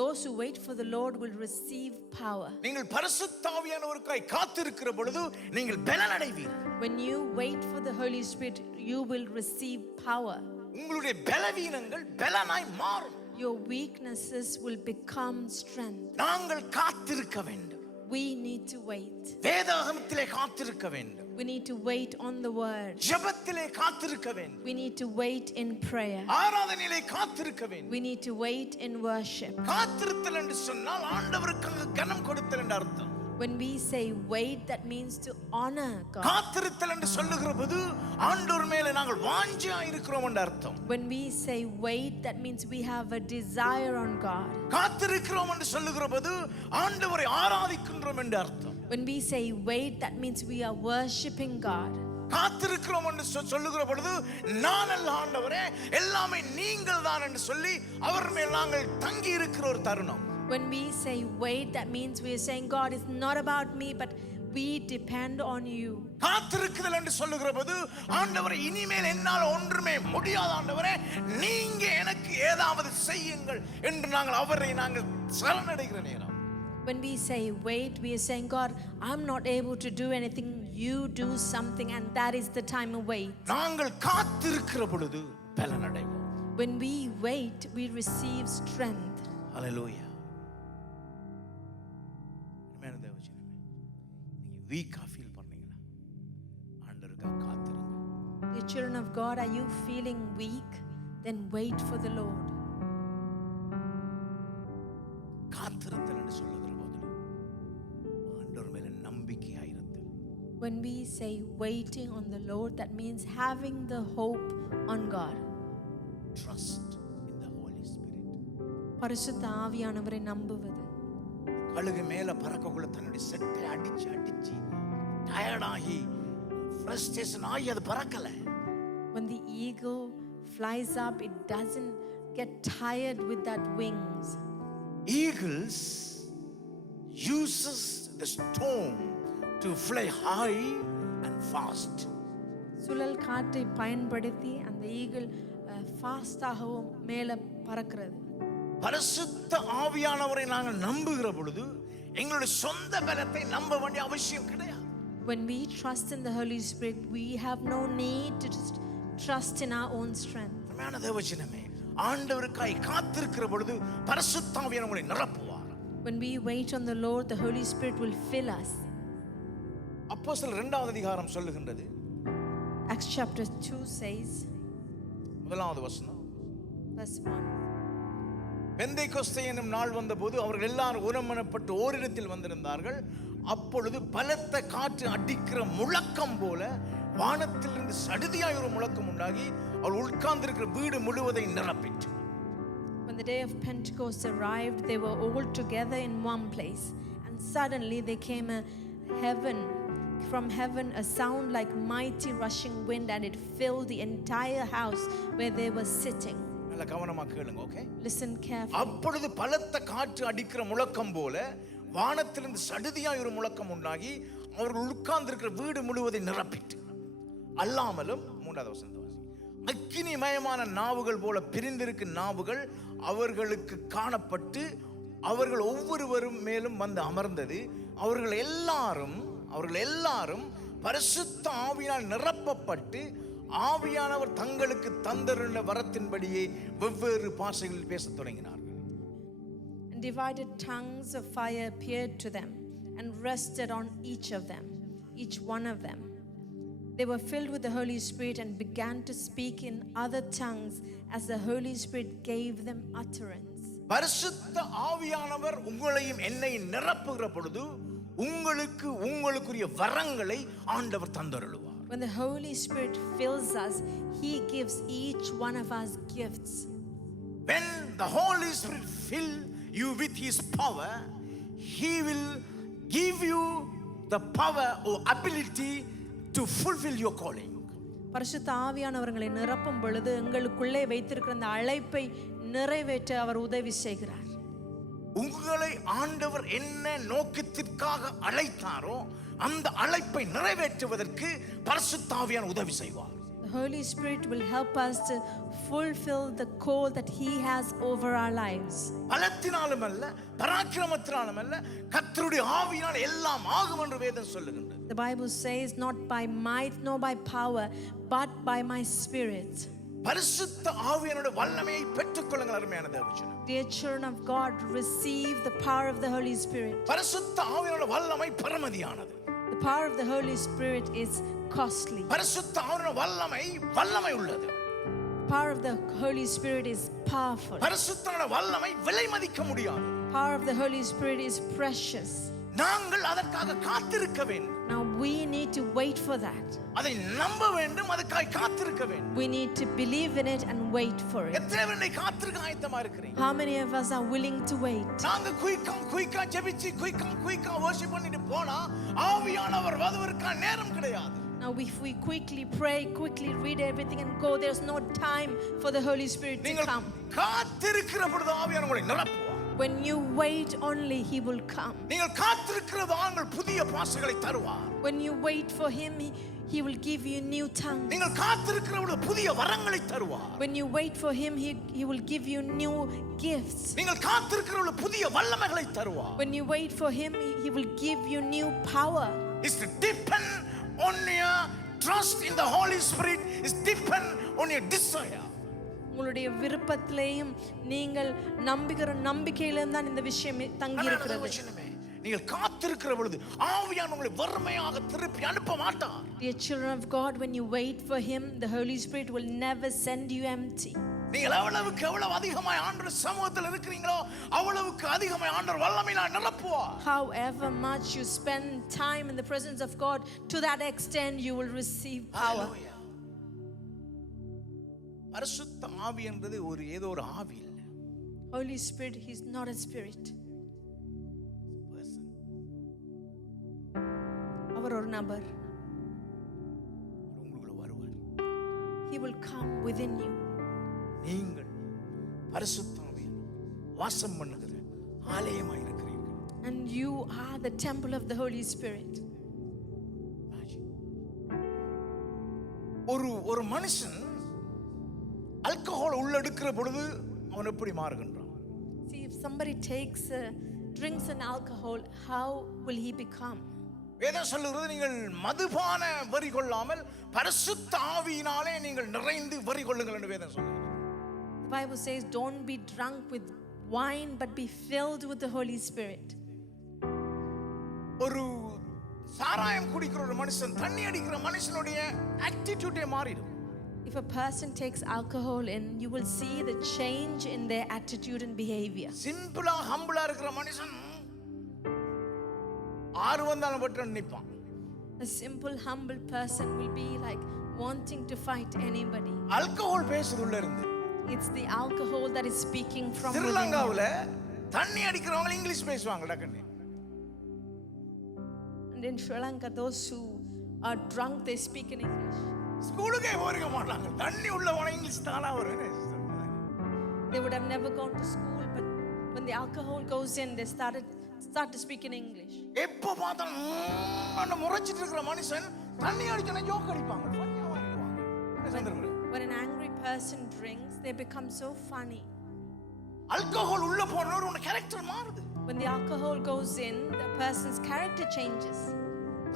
those who wait for the Lord will receive power. நீங்கள் பரிசுத்தாவியானவருக்காய் காத்திருக்கிற பொழுது நீங்கள் பலன் அடைவீர்கள். When you wait for the Holy Spirit, you will receive power. உங்களுடைய பலவீனங்கள் பலனாய் மாறும். Your weaknesses will become strength. நாங்கள் காத்திருக்க வேண்டும். We need to wait. வேதாகமத்திலே காத்திருக்க வேண்டும். We need to wait on the word. ஜெபத்திலே காத்திருக்க வேண்டும். We need to wait in prayer. ஆராதனையிலே காத்திருக்க வேண்டும். We need to wait in worship. காத்திருத்தல் என்று சொன்னால் ஆண்டவருக்கு கனம் கொடுத்தல் என்று அர்த்தம். When we say wait, that means to honor God. காத்திருத்தல் என்று சொல்லுகிற போது ஆண்டவர் மேலே நாங்கள் வாஞ்சையா இருக்கிறோம் என்று அர்த்தம். When we say wait, that means we have a desire on God. காத்திருக்கிறோம் என்று சொல்லுகிற போது ஆண்டவரை ஆராதிக்கின்றோம் என்று அர்த்தம். When we say wait, that means we are worshiping God. காத்திருக்கிறோம் என்று சொல்லுகிற பொழுது, நான் அல்ல ஆண்டவரே, எல்லாமே நீங்கள் தான் என்று சொல்லி அவர் மேல் நாங்கள் தங்கி இருக்கிற ஒரு தருணம். When we say wait, that means we are saying, God, it's not about me, but we depend on you. காத்திருக்குதல் என்று சொல்லுகிற போது, ஆண்டவரே இனிமேல் என்னால் ஒன்றுமே முடியாத ஆண்டவரே, நீங்க எனக்கு ஏதாவது செய்யுங்கள் என்று நாங்கள் சரணடைகிற நேரம். When we say wait, we are saying, God, I'm not able to do anything, you do something, and that is the time of wait. நாங்கள் காத்திருக்கிற பொழுது பலனடைவோம். When we wait, we receive strength. Hallelujah. அருமையான தேவஜனமே, நீங்க வீக்கா ஃபீல் பண்ணீங்களா? ஆண்டவருக்காக காத்திருங்க. The children of God, are you feeling weak? Then wait for the Lord. காத்திருத்தல் என்று சொல்லுகிற போது ஆண்டவர் மேல நம்பிக்கையாயிருத்தல். When we say waiting on the Lord, that means having the hope on God. Trust in the Holy Spirit. பரிசுத்த ஆவியானவரை நம்புவது. கழுகு மேல பறக்கக்குள்ள தன்னுடைய செட்டை அடிச்சு டயர்டாகி ஃப்ரஸ்ட்ரேஷன் ஆகி அது பறக்கல. When the eagle flies up, it doesn't get tired with that wings. Eagles uses the storm to fly high and fast. சுழல் காற்றை பயன்படுத்தி அந்த ஈகிள் ஃபாஸ்டாகவும் மேலே பறக்கிறது. பரிசுத்த ஆவியானவரை நாங்கள் நம்புகிற பொழுது எங்களுடைய சொந்த பலத்தை நம்ப வேண்டிய அவசியம் கிடையாது. When we trust in the Holy Spirit, we have no need to just trust in our own strength. அருமையான தேவஜனமே, ஆண்டவருக்காய் காத்திருக்கிற பொழுது பரிசுத்த ஆவியானவர் உங்களை நிரப்புவார். When we wait on the Lord, the Holy Spirit will fill us. அப்போஸ்தலர் 2வது அதிகாரம் சொல்லுகின்றது. Acts chapter 2 says, 1வது வசனம், verse 1. பெந்தைக்கோஸ்தே என்னும் நாள் வந்தபோது அவர்கள் எல்லாரும் ஒருமனப்பட்டு ஓரிடத்தில் வந்திருந்தார்கள். அப்பொழுது பலத்த காற்று அடிக்கிற முழக்கம் போல வானத்திலிருந்து சடுதியாய் ஒரு முழக்கம் உண்டாகி அவர் உட்கார்ந்திருக்கிற வீடு முழுவதை நிரப்பிற்று. When the day of Pentecost arrived, they were all together in one place, and suddenly there came from heaven a sound like mighty rushing wind, and it filled the entire house where they were sitting. நல்ல கவனமா கேளுங்க, okay? Listen carefully. அப்பொழுது பலத்த காற்று அடிக்கிற முழக்கம் போல வானத்திலிருந்து சடுதியாய் ஒரு முழக்கம் உண்டாகி அவர்கள் உட்கார்ந்திருக்கிற வீடு முழுவதை நிரப்பிற்று. அல்லாமலும் 3வது வசனம் அக்கினிமயமான நாவுகள் போல பிரிந்திருக்கும் நாவுகள் அவர்களுக்கு காணப்பட்டு அவர்கள் ஒவ்வொருவரும் மேலும் வந்து அமர்ந்தது. அவர்கள் எல்லாரும் பரிசுத்த ஆவியால் நிரப்பப்பட்டு ஆவியானவர் தங்களுக்கு தந்தருள்ள வரத்தின்படியே வெவ்வேறு பாஷைகளில் பேசத் தொடங்கினார்கள். And divided tongues of fire appeared to them and rested on each one of them. They were filled with the Holy Spirit and began to speak in other tongues as the Holy Spirit gave them utterance. பரிசுத்த ஆவியானவர் உங்களையும் என்னையும் நிரப்புகிற பொழுது உங்களுக்குரிய வரங்களை ஆண்டவர் தந்தருளுவார். When the Holy Spirit fills us, He gives each one of us gifts. When the Holy Spirit fill you with His power, He will give you the power or ability to fulfill your calling. பரிசுத்த ஆவியானவர்களை நிரப்பும் பொழுது எங்களுக்குள்ளே வைத்திருக்கிற அந்த அழைப்பை நிறைவேற்ற அவர் உதவி செய்கிறார். உங்களை ஆண்டவர் என்ன நோக்கத்திற்காக அழைத்தாரோ அந்த அழைப்பை நிறைவேற்றுவதற்கு பரிசுத்த ஆவியானவர் உதவி செய்வார். The Holy Spirit will help us to fulfill the call that He has over our lives. பலத்தினாலும் அல்ல, பராக்கிரமத்தினாலும் அல்ல, கர்த்தருடைய ஆவியினால் எல்லாம் ஆகும் என்று வேதம் சொல்லுகின்றது. The Bible says, not by might nor by power, but by my Spirit. பரிசுத்த ஆவியானவருடைய வல்லமையை பெற்றுக்கொள்ளுங்கள் அருமையான தேவஜனமே. Dear children of God, receive the power of the Holy Spirit. பரிசுத்த ஆவியானவருடைய வல்லமை பெருமதியானது. The power of the Holy Spirit is costly. பரிசுத்த ஆவியானவருடைய வல்லமை உள்ளது. The power of the Holy Spirit is powerful. பரிசுத்த வல்லமை விலை மதிக்க முடியாது. The power of the Holy Spirit is precious. நாங்கள் அதற்காக காத்திருக்க வேண்டும். Now we need to wait for that. அதை நம்ப வேண்டும், அதுக்காக காத்திருக்க வேண்டும். We need to believe in it and wait for it. எத்தனை பேர் காத்திருக்க ஆயத்தமா இருக்கிறீங்க? How many of us are willing to wait? நாங்க குயிக்கா ஜெபிச்சு குயிக்கா வர்ஷிப் பண்ணிட்டு போனா ஆவியானவர் வருவதற்கு நேரம் கிடையாது. Now Now, if we quickly pray, quickly read everything and go, there's no time for the Holy Spirit to நீங்கள் come. காத்திருக்கிற பொழுது ஆவியானவர் உங்களை நிரப்புவார். When you wait only, He will come. நீங்கள் காத்திருக்கிறது ஆங்கள் புதிய பாஷைகளை தருவார். When you wait for Him, He will give you new tongues. நீங்கள் காத்திருக்கிற பொழுது புதிய வரங்களை தருவார். When you wait for Him, He will give you new gifts. நீங்கள் காத்திருக்கிற பொழுது புதிய வல்லமைகளை தருவார். When you wait for Him, He will give you new power. It's to depend on your trust in the Holy Spirit. It's depend on your desire. உங்களுடைய விருப்பத்திலேயும் நீங்கள் நம்புகிற நம்பிக்கையிலும் தான் இந்த விஷயம் தங்கி இருக்கிறது. நீங்கள் காத்திருக்கிற பொழுது ஆவியானவர் உங்களை வறுமையாக திருப்பி அனுப்ப மாட்டார். Dear children of God, when you wait for Him, the Holy Spirit will never send you empty. நீங்கள் எவ்வளவுக்கு எவ்வளவு அதிகமாய் ஆண்டவர் சமூகத்தில் இருக்கிறீங்களோ அவ்வளவுக்கு அதிகமாய் ஆண்டவர் வல்லமையினால் நிரப்புவார். However much you spend time in the presence of God, to that extent you will receive power. பரிசுத்த ஆவி என்பது ஏதோ ஒரு ஆவி இல்ல. Holy Spirit, He's not a spirit. அவர் ஒரு நபர். உங்களுக்குள்ள வருவார். He will come within you. நீங்கள் பரிசுத்த ஆவியில் வாசம் பண்ணுகிற ஆலயமாய் இருக்கிறீர்கள். And you are the temple of the Holy Spirit. ஒரு மனுஷன் ஆல்கஹால் உள்ளெடுக்கிற பொழுது அவன் எப்படி மாறுகின்றான்? See, if somebody drinks an alcohol, how will he become? வேதம் சொல்லுகிறது நீங்கள் மதுபான வரி கொள்ளாமல் பரிசுத்த ஆவியினாலே நீங்கள் நிறைந்து வரி கொள்ளுங்கள் என்று வேதம் சொல்லுகிறது. The Bible says, don't be drunk with wine, but be filled with the Holy Spirit. ஒரு சாராயம் குடிக்கிற ஒரு மனுஷன் தண்ணி அடிக்கிற மனுஷனுடைய ஆட்டிட்யூடே மாறிடும். If a person takes alcohol in, you will see the change in their attitude and behavior. சிம்பிளா ஹம்பிளா இருக்கிற மனுஷன் ஆறு வந்தாலும் பட்டு நிப்பான். A simple, humble person will be like wanting to fight anybody. Alcohol பேசுது உள்ள இருந்து. It's the alcohol that is speaking from within. ஸ்ரீலங்காவுல தண்ணி அடிக்கிறவங்க இங்கிலீஷ் பேசுவாங்க டக்கன்னு. And in Sri Lanka, those who are drunk, they speak in English. ஸ்கூலுக்கே போக மாட்டாங்க. தண்ணி உள்ளவன இங்கிலீஷ் தானா வரும். They would have never gone to school, but when the alcohol goes in, they start to speak in English. எப்ப பார்த்தாலும் முறைச்சிட்டு இருக்கிற மனுஷன் தண்ணி அடிச்சனா ஜோக் அடிப்பாங்க. ஃபன்னியா மாறிடுவாங்க. When an angry person drinks, they become so funny. Alcohol உள்ள போனவர் உன கரெக்டர் மாறுது. When the alcohol goes in, the person's character changes.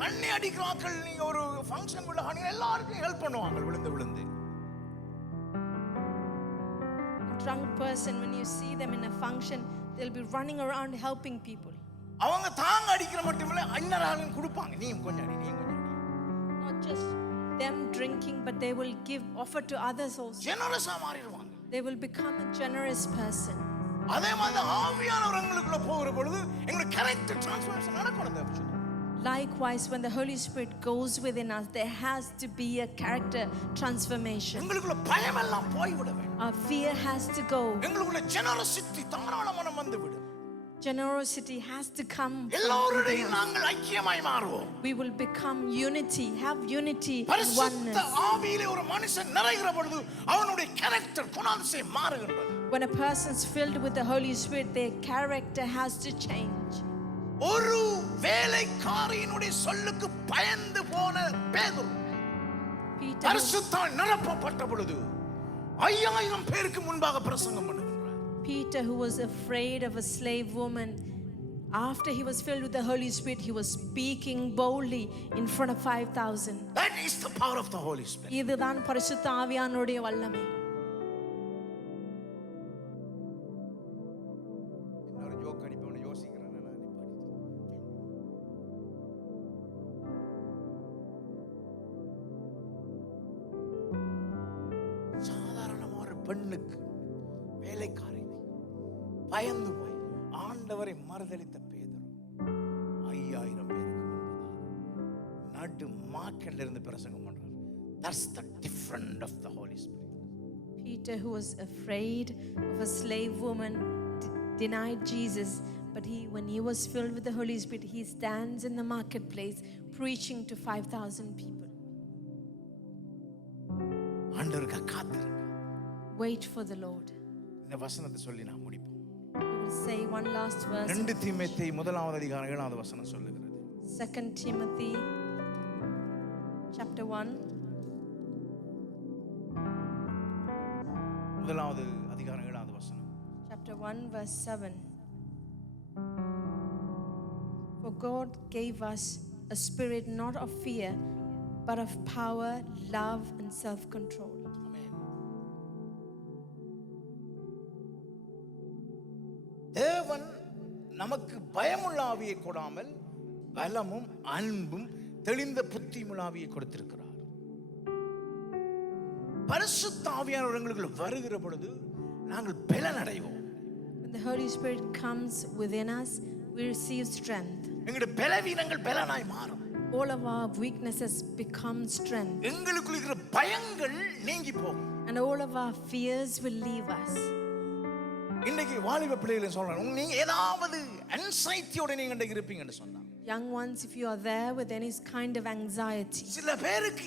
தண்ணி அடிக்கிறார்கள். நீங்க ஒரு ஃபங்க்ஷன் உள்ள ஹனி எல்லாருக்கும் ஹெல்ப் பண்ணுவாங்க விழுந்து. A drunk person, when you see them in a function, they'll be running around helping people. அவங்க தாங்க அடிக்கிற மட்டுமில்ல அன்னராலும் கொடுப்பாங்க. நீ கொஞ்சம் அடி. Not just them drinking, but they will offer to others also. ஜெனரஸா மாறிடுவாங்க. They will become a generous person. அதே மாதிரி ஆவியானவர் எங்களுக்குள்ள போகிற பொழுது எங்களுடைய கேரக்டர் டிரான்ஸ்ஃபர்மேஷன் நடக்கணும். Likewise, when the Holy Spirit goes within us, there has to be a character transformation. எங்களுக்குள்ள பயம் எல்லாம் போய்விட வேண்டும். Our fear has to go. எங்களுக்குள்ள ஜெனரசிட்டி தாராளமான வந்துவிடும். Generosity has to come. எல்லோருடையும் நாங்கள் ஐக்கியமாய் மாறுவோம். We will become unity, have unity, oneness. பரிசுத்த ஆவியிலே ஒரு மனுஷன் நிறைகிற பொழுது அவனுடைய கேரக்டர் குணாதிசயம் மாறுகின்றது. When a person's filled with the Holy Spirit, their character has to change. ஒரு வேலைக்காரனுடைய சொல்லுக்கு பயந்து போன பேதுரு பரிசுத்தால் நிரப்பப்பட்ட பொழுது 5000 பேருக்கு முன்பாக பிரசங்கம் பண்ணுகிறார். Peter, who was afraid of a slave woman, after he was filled with the Holy Spirit, he was speaking boldly in front of 5,000. That is the power of the Holy Spirit. இதுதான் பரிசுத்த ஆவியானவருடைய வல்லமை. இன்னொரு ஜோக் அடிப்பவனை யோசிக்கிறேன் நான் சாதாரணமான ஒரு பெண்ணுக்கு வேலைக்காரி பயந்து போய் ஆண்டவரை மறுதலித்த பேதுரு 5000 பேருக்கு முன்பதாக நடு மார்க்கெட்ல இருந்து பிரசங்கம் பண்றார். That's the difference of the Holy Spirit. Peter, who was afraid of a slave woman, denied Jesus, but when he was filled with the Holy Spirit, he stands in the marketplace preaching to 5,000 people. ஆண்டவருக்கு காத்திருங்க. Wait for the Lord. இந்த வசனத்தை சொல்லி நான் முடிப்போம். We will say one last verse. 2 தீமோத்தேயு 1 அதிகாரம் 7வது வசனம் சொல்லுகிறது. 2 Timothy chapter 1. 1வது அதிகாரம் 7வது வசனம். Chapter 1 verse 7. For God gave us a spirit not of fear, but of power, love, and self-control. ஆமென். தேவன் நமக்கு பயமுள்ள ஆவியை கொடாமல் பலமும் அன்பும் தெளிந்த புத்தியுள்ள ஆவியை கொடுத்திருக்கிறார். பரிசுத்த ஆவியானவர் எங்களுக்குள் வருகிற பொழுது நாங்கள் பலன் அடைவோம். When the Holy Spirit comes within us, we receive strength. எங்களுடைய பலவீனங்கள் பலனாய் மாறும். All of our weaknesses become strength. எங்களுக்குள் இருக்கிற பயங்கள் நீங்கி போகும். And all of our fears will leave us. இன்னைக்கு வாலிப பிள்ளைகளை சொல்றேன், நீங்க ஏதாவது anxietyயோட நீங்க இன்றைக்கு இருப்பீங்கன்னு சொன்னா, Young ones, if you are there with any kind of anxiety, சில பேருக்கு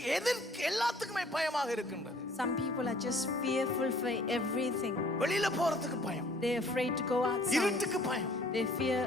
எல்லாத்துக்குமே பயமாக இருக்கின்றது. some people are just fearful for everything. வெளியில போறதுக்கு பயம், They're afraid to go outside. இருட்டுக்கு பயம், They fear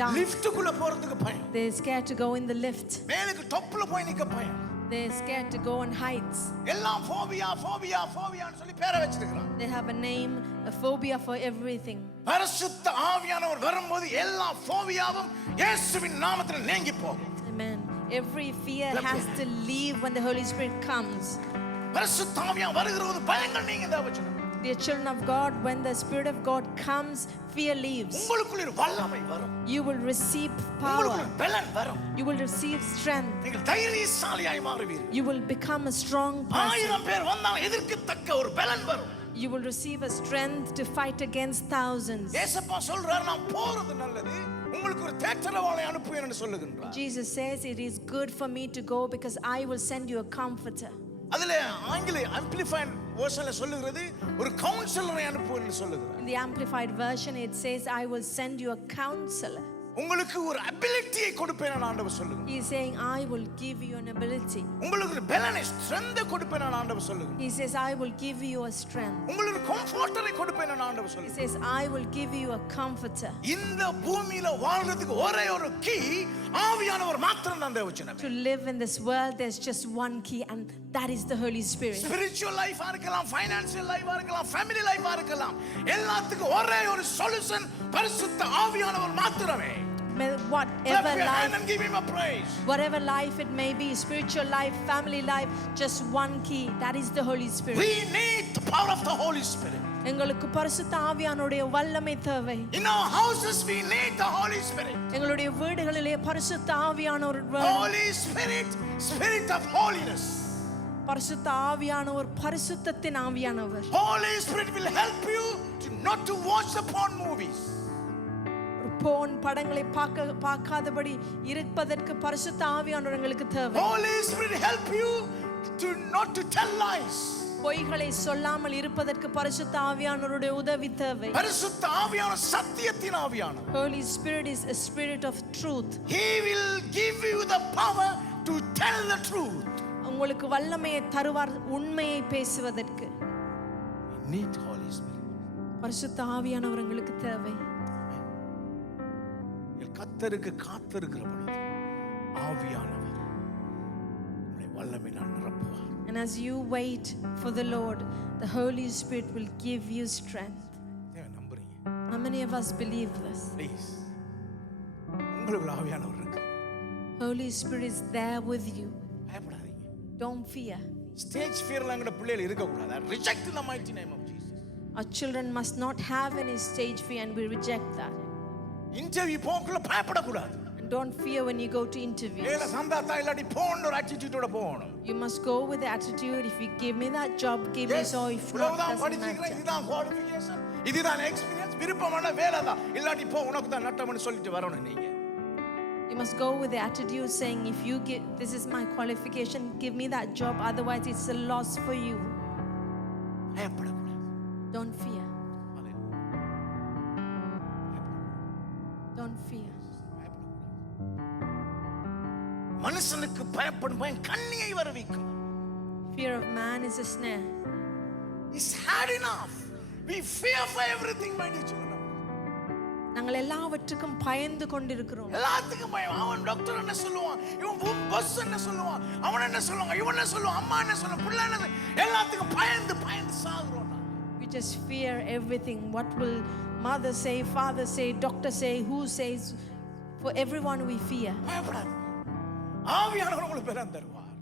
dark. லிஃப்ட்டுக்குள்ள போறதுக்கு பயம், They're scared to go in the lift. மேலுக்கு டொப்ல போய் நிக்க பயம். They're scared to go on heights. எல்லாம் ஃபோபியான்னு சொல்லி பேரை வச்சிருக்காங்க. They have a name, a phobia for everything. பரிசுத்த ஆவியானவர் வரும்போது எல்லா ஃபோபியாவும் இயேசுவின் நாமத்தில் நீங்கி போகும். Amen. Every fear has to leave when the Holy Spirit comes. பரிசுத்த ஆவியானவர் வருகிறது பயங்கள் நீங்கதா வச்சுக்கணும். Dear children of God, when the Spirit of God comes, fear leaves. உங்களுக்குள்ள ஒரு வல்லமை வரும். You will receive power. உங்களுக்குள்ள பலன் வரும். You will receive strength. நீங்கள் தைரியசாலியாய் மாறுவீர்கள். You will become a strong person. 1000 பேர் வந்தாலும் எதிர்க்கத்தக்க ஒரு பலன் வரும். You will receive a strength to fight against thousands. இயேசுப்பா சொல்றார், நான் போறது நல்லது, உங்களுக்கு ஒரு தேற்றரவாளை அனுப்புவேன்னு சொல்லுகின்றார். Jesus says it is good for me to go because I will send you a comforter. அதுல ஆங்கில amplified versionல சொல்லுகிறது ஒரு கவுன்சிலரை அனுப்புவேன்னு சொல்லுகிறார். In the amplified version it says I will send you a counselor. உங்களுக்கு ஒரு ability கொடுப்பேன் ஆண்டவர் சொல்லுகிறார். He is saying I will give you an ability. உங்களுக்கு ஒரு balance strength கொடுப்பேன் ஆண்டவர் சொல்லுகிறார். He says I will give you a strength. உங்களுக்கு ஒரு comforter கொடுப்பேன் ஆண்டவர் He சொல்லுகிறார். says I will give you a comforter. இந்த பூமியில வாழ்றதுக்கு ஒரே ஒரு கீ ஆவியானவர் மாத்திரம் தான் தேவச்சனமே. To live in this world there's just one key and that is the Holy Spirit. Spiritual life ஆ இருக்கலாம், financial life ஆ இருக்கலாம், family life ஆ இருக்கலாம், எல்லாத்துக்கும் ஒரே ஒரு சொல்யூஷன் பரிசுத்த ஆவியானவர் மாத்திரமே. Whatever life, and give him a praise. whatever life it may be, spiritual life, family life, just one key, that is the Holy Spirit. We need the power of the Holy Spirit. எங்களுக்கு பரிசுத்த ஆவியானுடைய வல்லமை தேவை. In our houses we need the Holy Spirit. எங்களுடைய வீடுகளிலே பரிசுத்த ஆவியானவர் Holy Spirit, Spirit of holiness. பரிசுத்த ஆவியானவர் பரிசுத்தத்தின் ஆவியானவர். Holy Spirit will help you to not to watch the porn movies. Phone படங்களை பார்க்காதபடி இருப்பதற்கு பரிசுத்த ஆவியானவர் எங்களுக்கு தேவை. Holy Spirit help you to not to tell lies. பொய்களை சொல்லாமல் இருப்பதற்கு பரிசுத்த ஆவியானவருடைய உதவி தேவை. பரிசுத்த ஆவியானவர் சத்தியத்தின் ஆவியானவர். Holy Spirit is a spirit of truth. He will give you the power to tell the truth. உங்களுக்கு வல்லமையை தருவார் உண்மையை பேசுவதற்கு. We need Holy Spirit. பரிசுத்த ஆவியானவர் எங்களுக்கு தேவை. கர்த்தருக்கு காத்திருக்கிற பொழுது ஆவியானவர் உங்களை வல்லமையால் நிரப்புவார். And as you wait for the Lord, the Holy Spirit will give you strength. நம்புறீங்க? How many of us believe this? Please, உங்களுக்குள்ள ஆவியானவர் இருக்கு. Holy Spirit is there with you. பயப்படாதீங்க. Don't fear. Stage fearல எங்கட பிள்ளைகள் இருக்க கூடாது. Reject in the mighty name of Jesus. Our children must not have any stage fear and we reject that. Interview போகக்குள்ள பயப்படக்கூடாது. And don't fear when you go to interviews. ஏல சந்தாத்தா இல்லாட்டி போன்ற ஒரு attitude-ஓட போகணும். You must go with the attitude, if you give me that job, give me so, if not, doesn't matter. இதுதான் qualification, இதுதான் experience, விருப்பமான வேலை தான், இல்லாட்டி போ உனக்கு தான் நட்டம்னு சொல்லிட்டு வரணும் நீங்க. You must go with the attitude saying, if you give, this is my qualification, give me that job, otherwise it's a loss for you. பயப்படக்கூடாது. Don't fear. Don't fear. மனுஷனுக்கு பயப்படும் பயம் கண்ணியை வரவைக்கும். Fear of man is a snare. It's had enough. We fear for everything, my dear children. நாங்கள் எல்லாவற்றுக்கும் பயந்து கொண்டிருக்கிறோம். எல்லாத்துக்கும் பயம். அவன் டாக்டர் என்ன சொல்லுவான், இவன் பஸ் என்ன சொல்லுவான், அவன் என்ன சொல்லுவாங்க, இவன் என்ன சொல்லுவான், அம்மா என்ன சொல்லுவான், பிள்ளை என்ன சொல்லுவான், எல்லாத்துக்கும் பயந்து பயந்து சாகுறோம். We just fear everything. What will mother say, father say, doctor say, who says? For everyone we fear. பயப்படாது. ஆவியானவர் உங்களுக்கு பலம் தருவார்.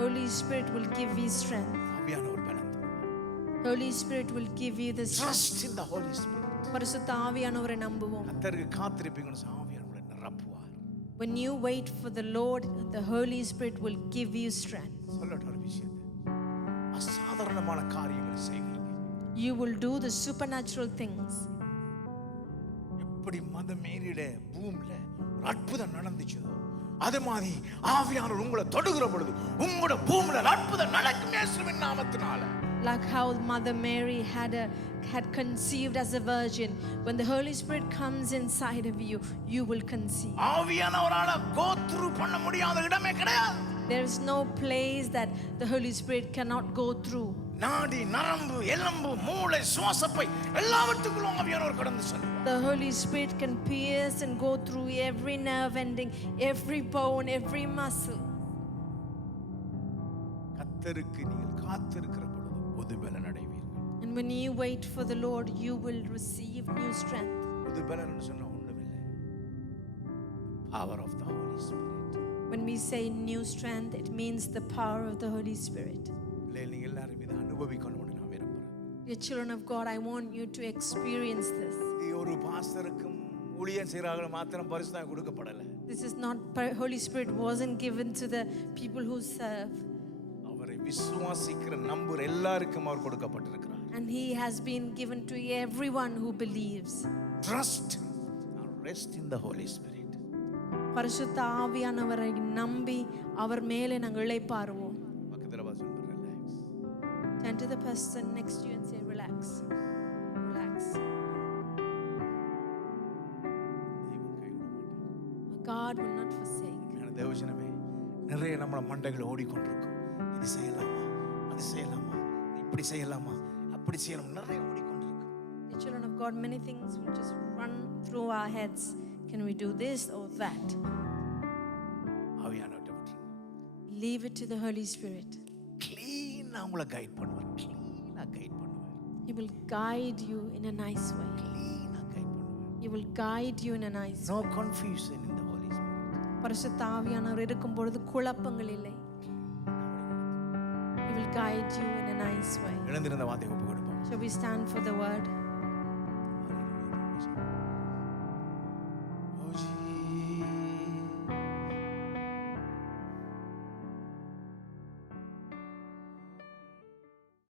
Holy Spirit will give you strength. ஆவியானவர் பலம் தருவார். Holy Spirit will give you the strength. Trust in the Holy Spirit. பரிசுத்த ஆவியானவரை நம்புவோம். கர்த்தருக்கு காத்திருப்பீங்கன்னு ஆவியானவர் நிரப்புவார். When you wait for the Lord, the Holy Spirit will give you strength. சொல்லட்ட ஒரு விஷயம், அசாதாரணமான காரியங்களை செய்வீங்க. You will do the supernatural things. எப்படி மத மேரிட பூமியில ஒரு அற்புதம் நடந்துச்சோ அது மாதிரி ஆவியானவர் உங்களை தொடுகிற பொழுது உங்களோட பூமியில அற்புதம் நடக்கும் இயேசுவின் நாமத்தினால. Like how Mother Mary had conceived as a virgin. When the Holy Spirit comes inside of you, you will conceive. ஆவியானவரால go through பண்ண முடியாத இடமே கிடையாது. There is no place that the Holy Spirit cannot go through. நாடி நரம்பு எலும்பு மூளை சுவாசப்பை எல்லாவற்றுக்குள்ள ஆவியானவர் கடந்து செல்வார். The Holy Spirit can pierce and go through every nerve ending, every bone, every muscle. கர்த்தருக்கு நீங்கள் காத்திருக்கிற பொழுது புது பலன் அடைவீர்கள். And when you wait for the Lord, you will receive new strength. புது பலன் சொன்னா ஒண்ணுமில்லை. Power of the Holy Spirit. When we say new strength, it means the power of the Holy Spirit. நீங்க எல்லாரும் இதை அனுபவிக்கணும்னு நான் விரும்புறேன். Dear children of God, I want you to experience this. ஒரு பாஸ்டருக்கும் ஊழியம் செய்றவங்களுக்கு மாத்திரம் பரிசுத்தம் கொடுக்கப்படல. This is not, Holy Spirit wasn't given to the people who serve. அவரை விசுவாசிக்கிற நம்புற எல்லாருக்கும் அவர் கொடுக்கப்பட்டிருக்கிறார். And he has been given to everyone who believes. Trust and rest in the Holy Spirit. பரிசுத்த ஆவியானவரை நம்பி அவர் மேலே நாங்கள் இளைப்பாறுவோம். பக்கத்துல வா சொல்லுங்க, relax. Turn to the person next to you and say, relax. Relax. God will not forsake. தேவஜனமே, நிறைய நம்ம மண்டைகள் ஓடிக்கொண்டிருக்கும். இது செய்யலாமா, அது செய்யலாமா, இப்படி செய்யலாமா, அப்படி செய்யலாம், நிறைய ஓடிக்கொண்டிருக்கும். The children of God, many things will just run through our heads. Can we do this or that? ஆவியானவர்ட்ட விட்டுருங்க. Leave it to the Holy Spirit. க்ளீனா உங்களை கைட் பண்ணுவார். க்ளீனா கைட் பண்ணுவார். He will guide you in a nice way. க்ளீனா guide பண்ணுவார். He will guide you in a nice way. No confusion in the Holy Spirit. பரிசுத்த ஆவியானவர் இருக்கும் பொழுது குழப்பங்கள் இல்லை. He will guide you in a nice way. எழுந்திருந்த வார்த்தை ஒப்பு கொடுப்போம். Shall we stand for the word?